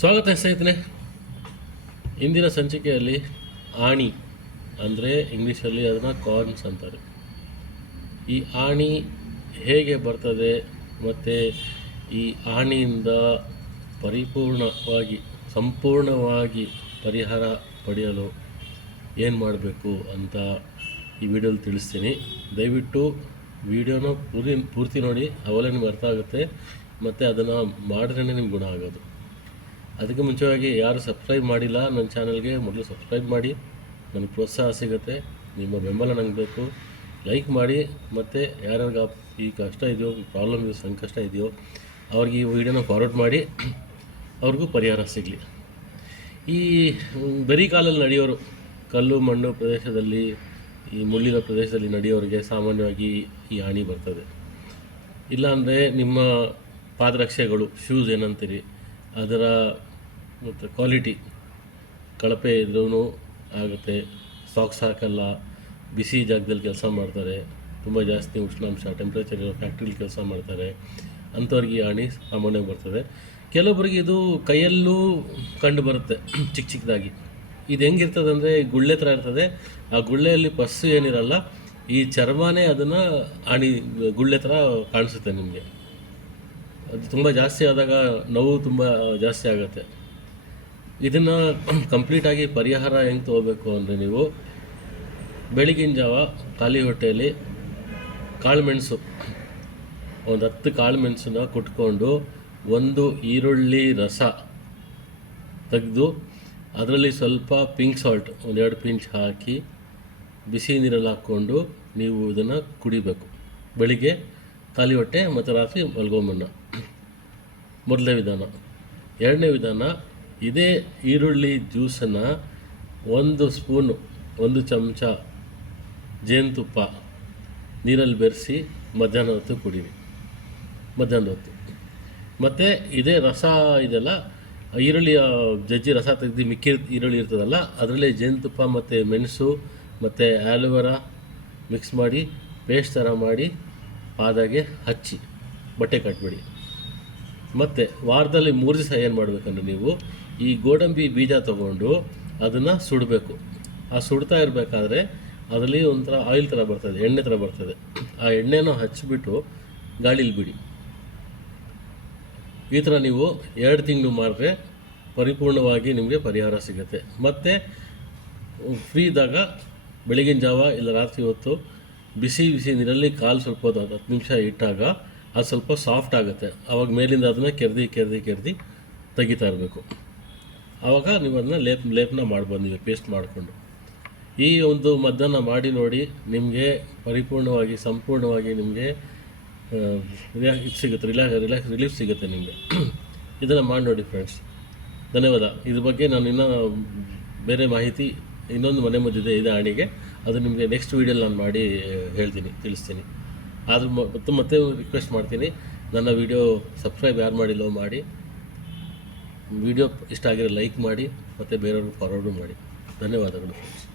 ಸ್ವಾಗತ ಸ್ನೇಹಿತರೆ. ಇಂದಿನ ಸಂಚಿಕೆಯಲ್ಲಿ ಆಣಿ ಅಂದರೆ ಇಂಗ್ಲೀಷಲ್ಲಿ ಅದನ್ನು ಕಾರ್ನ್ಸ್ ಅಂತಾರೆ. ಈ ಆಣಿ ಹೇಗೆ ಬರ್ತದೆ ಮತ್ತು ಈ ಆಣಿಯಿಂದ ಸಂಪೂರ್ಣವಾಗಿ ಪರಿಹಾರ ಪಡೆಯಲು ಏನು ಮಾಡಬೇಕು ಅಂತ ಈ ವಿಡಿಯೋಲಿ ತಿಳಿಸ್ತೀನಿ. ದಯವಿಟ್ಟು ವಿಡಿಯೋನ ಪೂರ್ತಿ ನೋಡಿ, ಅವೆಲ್ಲ ನಿಮ್ಗೆ ಅರ್ಥ ಆಗುತ್ತೆ ಮತ್ತು ಅದನ್ನು ಮಾಡಿದ್ರೇ ನಿಮ್ಗೆ ಗುಣ ಆಗೋದು. ಅದಕ್ಕೆ ಮುಂಚೆಯಾಗಿ ಯಾರು ಸಬ್ಸ್ಕ್ರೈಬ್ ಮಾಡಿಲ್ಲ ನನ್ನ ಚಾನಲ್ಗೆ ಮೊದಲು ಸಬ್ಸ್ಕ್ರೈಬ್ ಮಾಡಿ, ನನಗೆ ಪ್ರೋತ್ಸಾಹ ಸಿಗುತ್ತೆ. ನಿಮ್ಮ ಬೆಂಬಲ ನನಗೆ ಬೇಕು. ಲೈಕ್ ಮಾಡಿ ಮತ್ತು ಯಾರ್ಯಾರಿಗೆ ಈ ಕಷ್ಟ ಇದೆಯೋ, ಈ ಪ್ರಾಬ್ಲಮ್ ಇದೆಯೋ, ಸಂಕಷ್ಟ ಇದೆಯೋ ಅವ್ರಿಗೆ ಈ ವಿಡಿಯೋನ ಫಾರ್ವರ್ಡ್ ಮಾಡಿ, ಅವ್ರಿಗೂ ಪರಿಹಾರ ಸಿಗಲಿ. ಈ ಬರೀ ಕಾಲಲ್ಲಿ ನಡೆಯೋರು, ಕಲ್ಲು ಮಣ್ಣು ಪ್ರದೇಶದಲ್ಲಿ, ಈ ಮುಳ್ಳಿನ ಪ್ರದೇಶದಲ್ಲಿ ನಡೆಯೋರಿಗೆ ಸಾಮಾನ್ಯವಾಗಿ ಈ ಆಣಿ ಬರ್ತದೆ. ಇಲ್ಲಾಂದರೆ ನಿಮ್ಮ ಪಾದರಕ್ಷೆಗಳು, ಶೂಸ್ ಏನಂತೀರಿ, ಅದರ ಮತ್ತು ಕ್ವಾಲಿಟಿ ಕಳಪೆ ಇದ್ರೂ ಆಗುತ್ತೆ. ಸಾಕ್ಸ್ ಹಾಕಲ್ಲ, ಬಿಸಿ ಜಾಗದಲ್ಲಿ ಕೆಲಸ ಮಾಡ್ತಾರೆ, ತುಂಬ ಜಾಸ್ತಿ ಉಷ್ಣಾಂಶ ಟೆಂಪ್ರೇಚರ್ ಇರೋ ಫ್ಯಾಕ್ಟ್ರಿಲಿ ಕೆಲಸ ಮಾಡ್ತಾರೆ, ಅಂಥವ್ರಿಗೆ ಈ ಆಣಿ ಸಾಮಾನ್ಯವಾಗಿ ಬರ್ತದೆ. ಕೆಲವೊಬ್ಬರಿಗೆ ಇದು ಕೈಯಲ್ಲೂ ಕಂಡು ಬರುತ್ತೆ ಚಿಕ್ಕದಾಗಿ. ಇದು ಹೆಂಗಿರ್ತದೆ ಅಂದರೆ ಗುಳ್ಳೆ ಥರ ಇರ್ತದೆ. ಆ ಗುಳ್ಳೆಯಲ್ಲಿ ಪಸ್ಸು ಏನಿರಲ್ಲ, ಈ ಚರ್ಮನೇ ಅದನ್ನು ಆಣಿ ಗುಳ್ಳೆ ಥರ ಕಾಣಿಸುತ್ತೆ ನಿಮಗೆ. ಅದು ತುಂಬ ಜಾಸ್ತಿ ಆದಾಗ ನೋವು ತುಂಬ ಜಾಸ್ತಿ ಆಗುತ್ತೆ. ಇದನ್ನು ಕಂಪ್ಲೀಟಾಗಿ ಪರಿಹಾರ ಹೆಂಗೆ ತೊಗೋಬೇಕು ಅಂದರೆ, ನೀವು ಬೆಳಗಿನ ಜಾವ ಖಾಲಿ ಹೊಟ್ಟೆಯಲ್ಲಿ ಕಾಳುಮೆಣಸು, ಒಂದು 10 ಕಾಳುಮೆಣಸನ್ನ ಕುಟ್ಕೊಂಡು, ಒಂದು ಈರುಳ್ಳಿ ರಸ ತೆಗೆದು ಅದರಲ್ಲಿ ಸ್ವಲ್ಪ ಪಿಂಕ್ ಸಾಲ್ಟ್ ಒಂದು 2 ಪಿಂಚ್ ಹಾಕಿ ಬಿಸಿ ನೀರಲ್ಲಿ ಹಾಕ್ಕೊಂಡು ನೀವು ಇದನ್ನು ಕುಡಿಬೇಕು ಬೆಳಿಗ್ಗೆ ಖಾಲಿ ಹೊಟ್ಟೆ ಮತ್ತು ರಾತ್ರಿ ಮಲ್ಗೋಮನ್ನ. ಮೊದಲನೇ ವಿಧಾನ. ಎರಡನೇ ವಿಧಾನ, ಇದೇ ಈರುಳ್ಳಿ ಜ್ಯೂಸನ್ನು 1 ಸ್ಪೂನು, 1 ಚಮಚ ಜೇನುತುಪ್ಪ ನೀರಲ್ಲಿ ಬೆರೆಸಿ ಮಧ್ಯಾಹ್ನ ಹೊತ್ತು ಕುಡೀರಿ. ಮಧ್ಯಾಹ್ನದ ಹೊತ್ತು. ಮತ್ತು ಇದೇ ರಸ ಇದೆಲ್ಲ, ಈರುಳ್ಳಿಯ ಜಜ್ಜಿ ರಸ ತೆಗೆದು ಮಿಕ್ಕಿ ಈರುಳ್ಳಿ ಇರ್ತದಲ್ಲ, ಅದರಲ್ಲಿ ಜೇನುತುಪ್ಪ ಮತ್ತು ಮೆಣಸು ಮತ್ತು ಆಲೋವೆರಾ ಮಿಕ್ಸ್ ಮಾಡಿ ಪೇಸ್ಟ್ ಥರ ಮಾಡಿ ಪಾದಾಗೆ ಹಚ್ಚಿ ಬಟ್ಟೆ ಕಟ್ಬಿಡಿ. ಮತ್ತು ವಾರದಲ್ಲಿ 3 ದಿವಸ ಏನು ಮಾಡಬೇಕಂದ್ರೆ, ನೀವು ಈ ಗೋಡಂಬಿ ಬೀಜ ತೊಗೊಂಡು ಅದನ್ನು ಸುಡಬೇಕು. ಆ ಸುಡ್ತಾ ಇರಬೇಕಾದ್ರೆ ಅದರಲ್ಲಿ ಒಂಥರ ಆಯಿಲ್ ಥರ ಬರ್ತದೆ, ಎಣ್ಣೆ ಥರ ಬರ್ತದೆ. ಆ ಎಣ್ಣೆನೂ ಹಚ್ಚಿಬಿಟ್ಟು ಗಾಳೀಲಿ ಬಿಡಿ. ಈ ಥರ ನೀವು 2 ತಿಂಗಳು ಮಾಡಿದ್ರೆ ಪರಿಪೂರ್ಣವಾಗಿ ನಿಮಗೆ ಪರಿಹಾರ ಸಿಗುತ್ತೆ. ಮತ್ತು ಫ್ರೀ ಇದ್ದಾಗ ಬೆಳಗಿನ ಜಾವ ಇಲ್ಲ ರಾತ್ರಿ ಹೊತ್ತು ಬಿಸಿ ನೀರಲ್ಲಿ ಕಾಲು ಸ್ವಲ್ಪ 10 ನಿಮಿಷ ಇಟ್ಟಾಗ ಅದು ಸ್ವಲ್ಪ ಸಾಫ್ಟ್ ಆಗುತ್ತೆ. ಆವಾಗ ಮೇಲಿಂದ ಅದನ್ನು ಕೆರ್ದಿ ತೆಗಿತಾ ಇರಬೇಕು. ಆವಾಗ ನೀವು ಅದನ್ನ ಲೇಪನ ಮಾಡ್ಬೋದು, ನೀವು ಪೇಸ್ಟ್ ಮಾಡಿಕೊಂಡು. ಈ ಒಂದು ಮದ್ದನ್ನು ಮಾಡಿ ನೋಡಿ, ನಿಮಗೆ ಪರಿಪೂರ್ಣವಾಗಿ ಸಂಪೂರ್ಣವಾಗಿ ನಿಮಗೆ ಸಿಗುತ್ತೆ, ರಿಲೀಫ್ ಸಿಗುತ್ತೆ ನಿಮಗೆ. ಇದನ್ನು ಮಾಡಿ ನೋಡಿ ಫ್ರೆಂಡ್ಸ್. ಧನ್ಯವಾದ. ಇದ್ರ ಬಗ್ಗೆ ನಾನು ಇನ್ನೂ ಬೇರೆ ಮಾಹಿತಿ, ಇನ್ನೊಂದು ಮನೆ ಮದ್ದಿದೆ ಇದೆ ಆಣಿಗೆ, ಅದು ನಿಮಗೆ ನೆಕ್ಸ್ಟ್ ವೀಡಿಯೋಲಿ ನಾನು ಮಾಡಿ ತಿಳಿಸ್ತೀನಿ. ಆದರೂ ಮತ್ತೆ ರಿಕ್ವೆಸ್ಟ್ ಮಾಡ್ತೀನಿ, ನನ್ನ ವಿಡಿಯೋ ಸಬ್ಸ್ಕ್ರೈಬ್ ಯಾರು ಮಾಡಿಲ್ಲೋ ಮಾಡಿ, ವಿಡಿಯೋ ಇಷ್ಟ ಆಗಿರೋ ಲೈಕ್ ಮಾಡಿ ಮತ್ತು ಬೇರೆಯವ್ರಿಗೆ ಫಾರ್ವರ್ಡು ಮಾಡಿ. ಧನ್ಯವಾದಗಳು ಫ್ರೆಂಡ್ಸ್.